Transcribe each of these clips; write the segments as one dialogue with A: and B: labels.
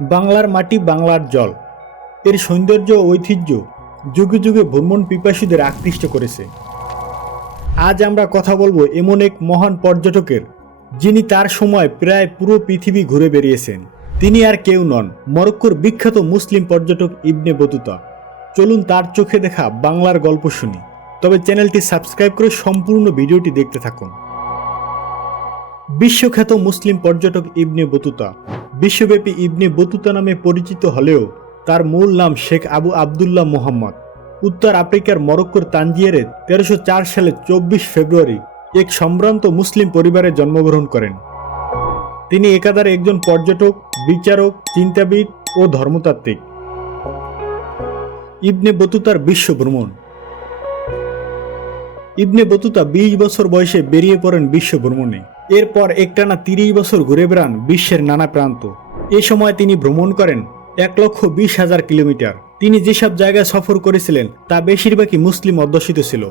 A: বাংলার মাটি বাংলার জল। এর সৌন্দর্য ঐতিহ্য যুগে যুগে ভ্রমণ পিপাসীদের আকৃষ্ট করেছে। আজ আমরা কথা বলব এমন এক মহান পর্যটকের, যিনি তার সময় প্রায় পুরো পৃথিবী ঘুরে বেরিয়েছেন তিনি আর কেউ নন, মরক্কোর বিখ্যাত মুসলিম পর্যটক ইবনে বতুতা। চলুন তার চোখে দেখা বাংলার গল্প শুনি। তবে চ্যানেলটি সাবস্ক্রাইব করে সম্পূর্ণ ভিডিওটি দেখতে থাকুন। বিশ্বখ্যাত মুসলিম পর্যটক ইবনে বতুতা। বিশ্বব্যাপী ইবনে বতুতা নামে পরিচিত হলেও তার মূল নাম শেখ আবু আবদুল্লাহ মোহাম্মদ। উত্তর আফ্রিকার মরক্কোর তানজিয়ারে তেরোশো সালে চব্বিশ ফেব্রুয়ারি এক সম্ভ্রান্ত মুসলিম পরিবারে জন্মগ্রহণ করেন। তিনি একাধারে একজন পর্যটক, বিচারক, চিন্তাবিদ ও ধর্মতাত্ত্বিক। ইবনে বতুতার বিশ্ব ভ্রমণ। ইবনে বতুতা বিশ বছর বয়সে বেরিয়ে পড়েন বিশ্ব ভ্রমণে। এরপর একটানা তিরিশ বছর ঘুরে বেড়ান বিশ্বের নানা প্রান্ত। এ সময় তিনি ভ্রমণ করেন এক লক্ষ বিশ হাজার কিলোমিটার। তিনি যেসব জায়গায় সফর করেছিলেন, তা বেশিরভাগই মুসলিম অধ্যুষিত ছিল।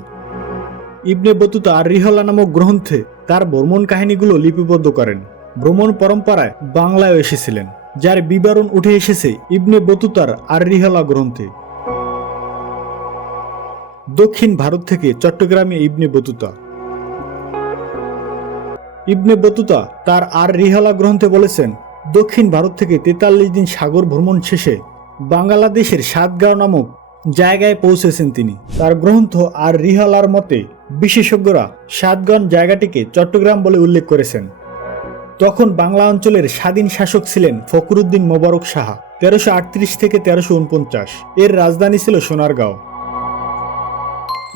A: ইবনে বতুতা আর রিহলা নামক গ্রন্থে তার ভ্রমণ কাহিনীগুলো লিপিবদ্ধ করেন। ভ্রমণ পরম্পরায় বাংলায় এসেছিলেন, যার বিবরণ উঠে এসেছে ইবনে বতুতার আর রিহলা গ্রন্থে। দক্ষিণ ভারত থেকে চট্টগ্রামে ইবনে বতুতা। ইবনে বতুতা তার আর রিহালা গ্রন্থে বলেছেন, দক্ষিণ ভারত থেকে তেতাল্লিশ দিন সাগর ভ্রমণ শেষে বাংলাদেশের সাতগাঁও নামক জায়গায় পৌঁছেছেন তিনি। তার গ্রন্থ আর রিহালার মতে বিশেষজ্ঞরা সাতগঞ্জ জায়গাটিকে চট্টগ্রাম বলে উল্লেখ করেছেন। তখন বাংলা অঞ্চলের স্বাধীন শাসক ছিলেন ফখরুদ্দিন মোবারক সাহা, তেরোশো থেকে তেরোশো এর রাজধানী ছিল সোনারগাঁও।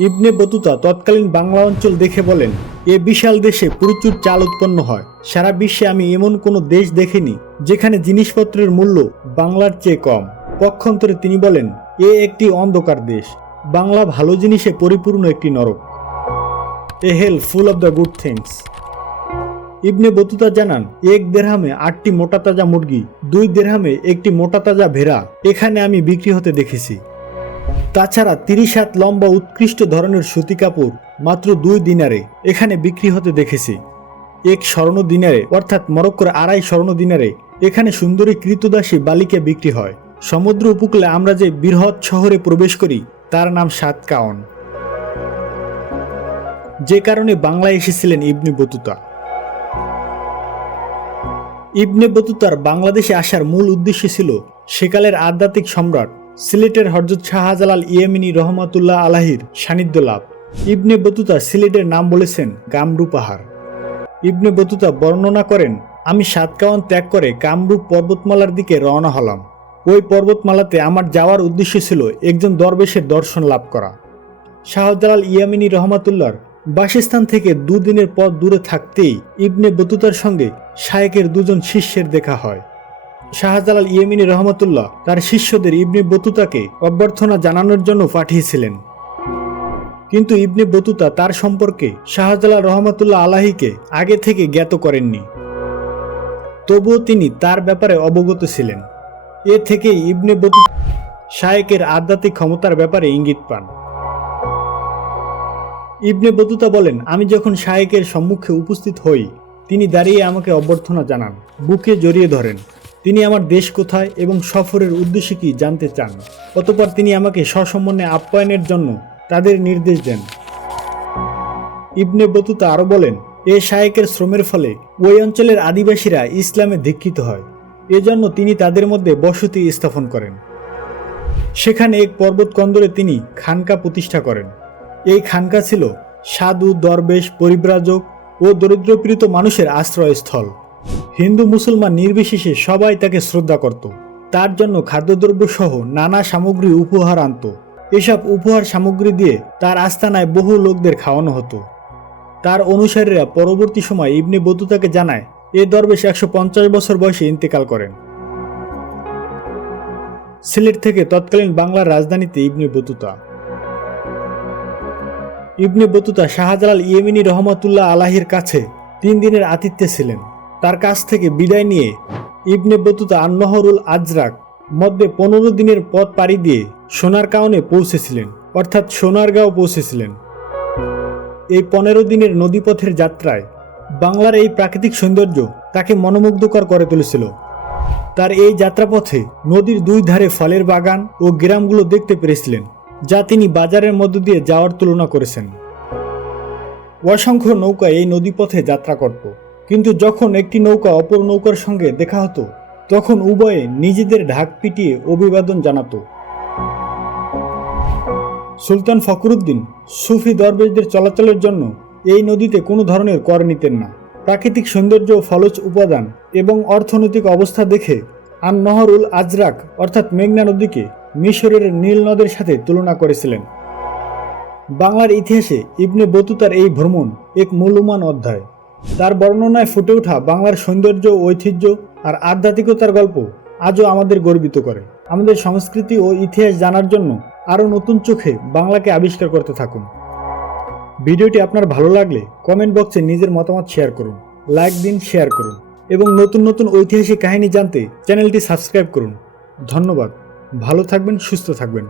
A: ইবনে বতুতা তৎকালীন বাংলা অঞ্চল দেখে বলেন, এ বিশাল দেশে প্রচুর চাল উৎপন্ন হয়। সারা বিশ্বে আমি এমন কোনো দেশ দেখিনি যেখানে জিনিসপত্রের মূল্য বাংলার চেয়ে কম। পক্ষান্তরে তিনি বলেন, এ একটি অন্ধকার দেশ। বাংলা ভালো জিনিসে পরিপূর্ণ একটি নরক। A hell full of the good things. Ibn Battuta জানান, এক দেড়হামে আটটি মোটা তাজা মুরগি, দুই দেড়হামে একটি মোটা তাজা ভেড়া এখানে আমি বিক্রি হতে দেখেছি। তাছাড়া তিরিশ হাত লম্বা উৎকৃষ্ট ধরনের সুতি কাপড় মাত্র দুই দিনারে এখানে বিক্রি হতে দেখেছি। এক স্বর্ণ দিনারে, অর্থাৎ মরক্কোর আড়াই স্বর্ণ দিনারে এখানে সুন্দরী কৃতদাসী বালিকা বিক্রি হয়। সমুদ্র উপকূলে আমরা যে বৃহৎ শহরে প্রবেশ করি, তার নাম সাতকাওন যে কারণে বাংলায় এসেছিলেন ইবনে বতুতা। ইবনে বতুতার বাংলাদেশে আসার মূল উদ্দেশ্য ছিল সেকালের আধ্যাত্মিক সম্রাট সিলেটের হরজত শাহজালাল ইয়েমিনী রহমাতুল্লাহ আলাহির সান্নিধ্য লাভ। ইবনে বতুতা সিলেটের নাম বলেছেন কামরু পাহাড়। ইবনে বতুতা বর্ণনা করেন, আমি সাতকাওয়ান ত্যাগ করে কামরূপ পর্বতমালার দিকে রওনা হলাম। ওই পর্বতমালাতে আমার যাওয়ার উদ্দেশ্য ছিল একজন দরবেশের দর্শন লাভ করা। শাহজালাল ইয়ামিনী রহমাতুল্লার বাসস্থান থেকে দুদিনের পথ দূরে থাকতেই ইবনে বতুতার সঙ্গে শায়েকের দুজন শিষ্যের দেখা হয়। শাহজালাল ইয়েমিনী রহমতুল্লাহ তার শিষ্যদের ইবনে বতুতাকে অভ্যর্থনা জানানোর জন্য পাঠিয়েছিলেন। কিন্তু ইবনে বতুতা তার সম্পর্কে শাহজালাল রহমতুল্লাহ আলাহিকে আগে থেকে জ্ঞাত করেননি। তবুও তিনি তার ব্যাপারে অবগত ছিলেন। এ থেকে ইবনে বতু শায়েকের আধ্যাত্মিক ক্ষমতার ব্যাপারে ইঙ্গিত পান। ইবনে বতুতা বলেন, আমি যখন শায়েকের সম্মুখে উপস্থিত হই, তিনি দাঁড়িয়ে আমাকে অভ্যর্থনা জানান, বুকে জড়িয়ে ধরেন। তিনি আমার দেশ কোথায় এবং সফরের উদ্দেশ্য কি জানতে চান। অতপর তিনি আমাকে সসম্মানে আপ্যায়নের জন্য তাদের নির্দেশ দেন। ইবনে বতুতা আরও বলেন, এ শায়েকের শ্রমের ফলে ওই অঞ্চলের আদিবাসীরা ইসলামে দীক্ষিত হয়। এজন্য তিনি তাদের মধ্যে বসতি স্থাপন করেন। সেখানে এক পর্বত কন্দরে তিনি খানকা প্রতিষ্ঠা করেন। এই খানকা ছিল সাধু, দরবেশ, পরিব্রাজক ও দরিদ্রপীড়িত মানুষের আশ্রয়স্থল। হিন্দু মুসলমান নির্বিশেষে সবাই তাকে শ্রদ্ধা করত। তার জন্য খাদ্যদ্রব্য সহ নানা সামগ্রী উপহার আনত। এসব উপহার সামগ্রী দিয়ে তার আস্তানায় বহু লোকদের খাওয়ানো হতো। তার অনুসারীরা পরবর্তী সময় ইবনে বতুতাকে জানায়, এ দরবেশ একশো পঞ্চাশ বছর বয়সে ইন্তেকাল করেন। সিলেট থেকে তৎকালীন বাংলার রাজধানীতে Ibn Battuta. Ibn Battuta Shahjalal Yemeni রহমতুল্লাহ আলাহির কাছে তিন দিনের আতিথ্যে ছিলেন। তার কাছ থেকে বিদায় নিয়ে ইবনে বতুতা আন্নহরুল আজরাক মধ্যে পনেরো দিনের পথ পাড়ি দিয়ে সোনার কাউনে পৌঁছেছিলেন, অর্থাৎ সোনারগাঁও পৌঁছেছিলেন। এই পনেরো দিনের নদীপথের যাত্রায় বাংলার এই প্রাকৃতিক সৌন্দর্য তাকে মনোমুগ্ধকর করে তুলেছিল। তার এই যাত্রাপথে নদীর দুই ধারে ফলের বাগান ও গ্রামগুলো দেখতে পেরেছিলেন, যা তিনি বাজারের মধ্য দিয়ে যাওয়ার তুলনা করেছেন। অসংখ্য নৌকা এই নদীপথে যাত্রা করত। কিন্তু যখন একটি নৌকা অপর নৌকার সঙ্গে দেখা হতো, তখন উভয়ে নিজেদের ঢাক পিটিয়ে অভিবাদন জানাত। সুলতান ফখরুদ্দিন সুফি দরবেশদের চলাচলের জন্য এই নদীতে কোনো ধরনের কর নিতেন না। প্রাকৃতিক সৌন্দর্য ফলজ উপাদান এবং অর্থনৈতিক অবস্থা দেখে আন নহরুল আজরাক অর্থাৎ মেঘনা নদীকে মিশরের নীল নদের সাথে তুলনা করেছিলেন। বাংলার ইতিহাসে ইবনে বতুতার এই ভ্রমণ এক মূল্যবান অধ্যায়। তার বর্ণনায় ফুটে ওঠা বাংলার সৌন্দর্য, ঐতিহ্য আর আধ্যাত্মিকতার গল্প আজও আমাদের গর্বিত করে। আমাদের সংস্কৃতি ও ইতিহাস জানার জন্য আরও নতুন চোখে বাংলাকে আবিষ্কার করতে থাকুন। ভিডিওটি আপনার ভালো লাগলে কমেন্ট বক্সে নিজের মতামত শেয়ার করুন, লাইক দিন, শেয়ার করুন এবং নতুন নতুন ঐতিহাসিক কাহিনী জানতে চ্যানেলটি সাবস্ক্রাইব করুন। ধন্যবাদ। ভালো থাকবেন, সুস্থ থাকবেন।